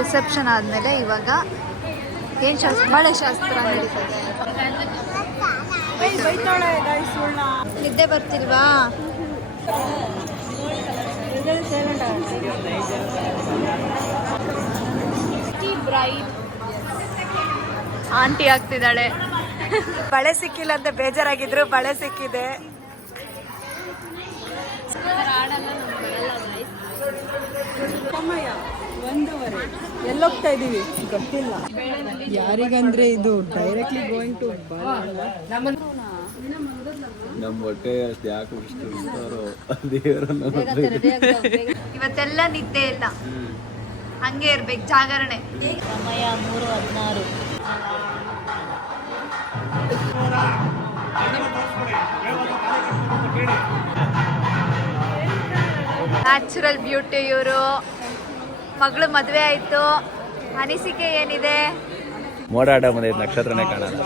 Reception ಆದಮೇಲೆ ಇವಾಗ ಏನು ಶಾಸ್ತ್ರ, ಬಳೆ ಶಾಸ್ತ್ರ ನಡೀತದೆ. ನಿದ್ದೆ ಬರ್ತಿಲ್ವಾ? ಆಂಟಿ ಆಗ್ತಿದ್ದಾಳೆ. ಬಳೆ ಸಿಕ್ಕಿಲ್ಲ ಅಂತ ಬೇಜಾರಾಗಿದ್ರು, ಬಳೆ ಸಿಕ್ಕಿದೆ. ಸಮಯ 1:15 ಎಲ್ಲೋಗ್ತಾ ಇದೀವಿ ಗೊತ್ತಿಲ್ಲ ಯಾರಿಗಂದ್ರೆ ಇದು ಡೈರೆಕ್ಟ್ಲಿ ಗೋಯಿಂಗ್ ಟು ನಮ್ಮ ಹೊಟ್ಟೆ ಅಷ್ಟು ಯಾಕೆ ಇಷ್ಟು ಇರ್ತಾರೋ ದೇವರನ್ನ. ಇವತ್ತೆಲ್ಲ ನಿದ್ದೆ ಇಲ್ಲ, ಹಂಗೆ ಇರ್ಬೇಕು, ಜಾಗರಣೆ. ಸಮಯ 3:16. ನ್ಯಾಚುರಲ್ ಬ್ಯೂಟಿ ಇವರು. ಮಗಳು ಮದುವೆ ಆಯ್ತು, ಅನಿಸಿಕೆ ಏನಿದೆ? ಮೋಡಾಟ ಬಂದೈತೆ, ನಕ್ಷತ್ರನೇ ಕಾಣಲ್ಲ.